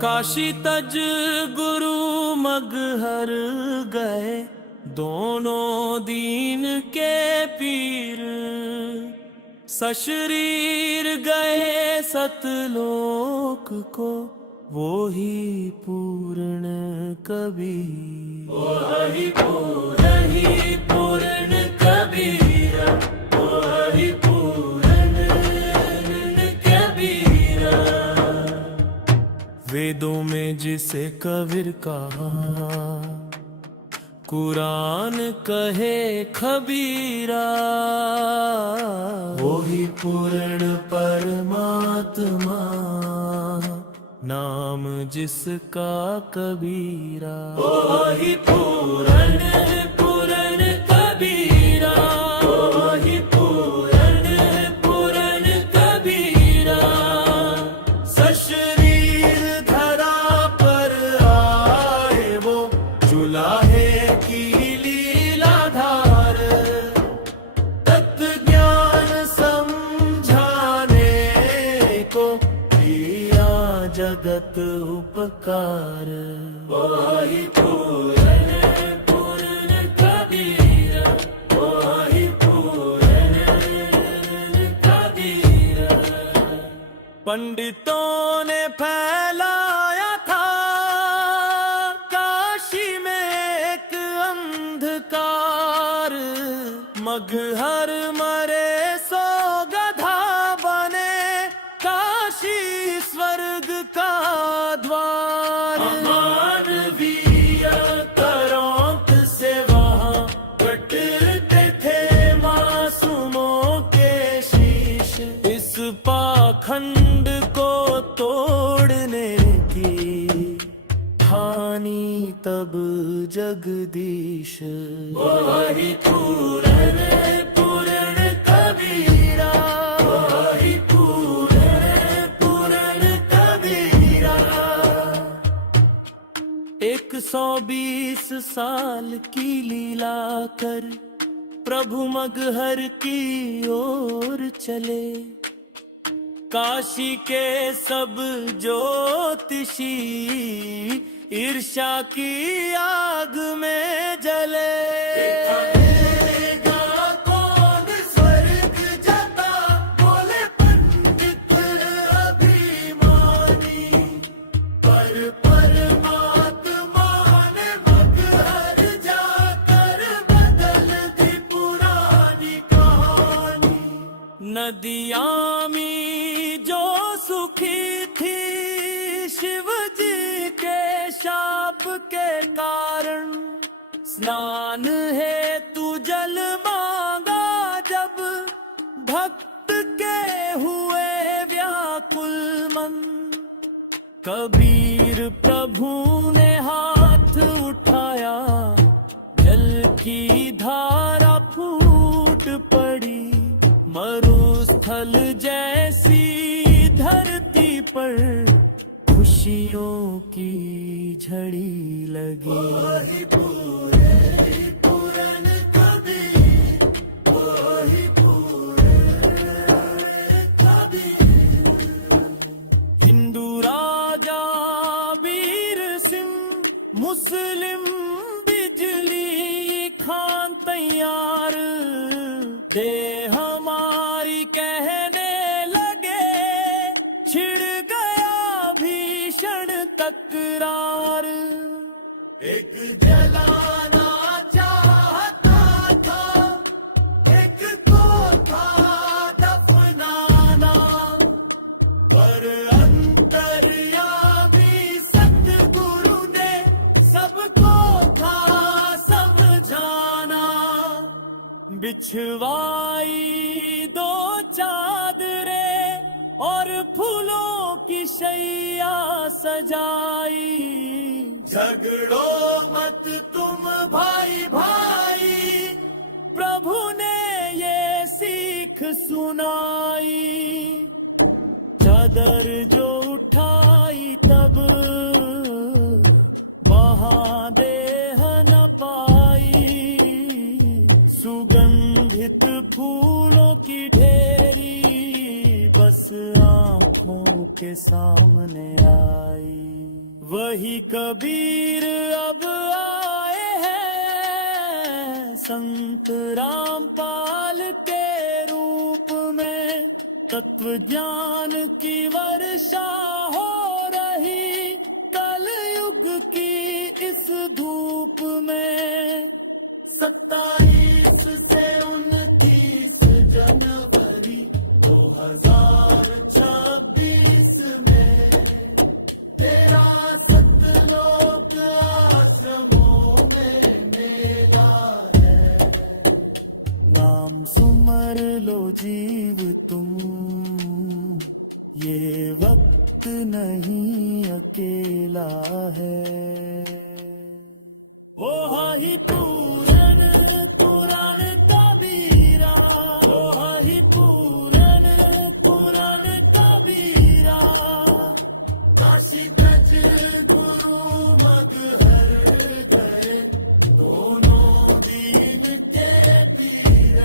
काशी तज गुरु मगहर गए, दोनों दीन के पीर। सशरीर गए सतलोक को, वो ही पूर्ण कबीर। वही पूर्ण कबीर, वही पूर्ण कबीर। वेदों में जिसे कबीर कहा, कुरान कहे खबीरा। वही पूर्ण परमात्मा, नाम जिसका कबीरा। वही पूर्ण कबीरा, वही पूर्ण कबीरा। सशरीर धरा पर आए वो, जुलाहे की लीलाधार। तत्व ज्ञान समझाने को किया जगत उपकार। वही पूर्ण कबीर, वही पूर्ण कबीर। पंडितों ने फैलाया था काशी में एक अंधकार। मगहर मरे सो गधा बने, काशी स्वर्ग का द्वार। मानवीय करोंत से वहाँ कटते थे मासूमों के शीश। इस पाखंड को तोड़ने की ठानी तब जगदीश। वही पूर्ण कबीरा, वही पूर्ण कबीरा। 120 साल की लीला कर प्रभु मगहर की ओर चले। काशी के सब ज्योतिषी ईर्ष्या की आग में जले। कौन स्वर्ग जाता, बोले पंडित अभिमानी। पर परमात्मा ने मगहर जाकर बदल दी पुरानी कहानी। नदियाँ में जो सुखी थी शिव जी के शाप के कारण, स्नान हेतु जल मांगा जब भक्त के हुए व्याकुल मन। कबीर प्रभु ने हाथ उठाया, जल की धारा फूट पड़ी। मरुस्थल जैसी धरती पर खुशियों की झड़ी लगी। वही पूर्ण कबीर, वही पूर्ण कबीर। हिंदू राजा वीर सिंह, मुस्लिम बिजली खान तैयार। दे हमारी कहने लगे, छिड़ गया भीषण तकरार। एक जलाना चाहता था, एक को था दफनाना। पर अंतर्यामी सतगुरु ने सबको था समझाना। बिछवाई 2 चादरें और फूलों की शैया सजाई। झगड़ो मत तुम भाई भाई, प्रभु ने ये सीख सुनाई। चादर जो उठाई तब वहाँ देह न पाई। सुगंधित फूलों की ढेरी बस आँखों के सामने आई। वही कबीर अब आए हैं संत रामपाल के रूप में। तत्व ज्ञान की वर्षा हो रही कलयुग की इस धूप में। 27 से 29 जनवरी 2026 में तेरा सतलोक आश्रमों में मेला है। नाम सुमर लो जीव तुम, ये वक्त नहीं अकेला है। ओ ही पूरन पुराण कबीरा, ओ ही पूरन पुराण कबीरा। काशी ब्रज गुरु मगहर गए दोनों दीन के पीर।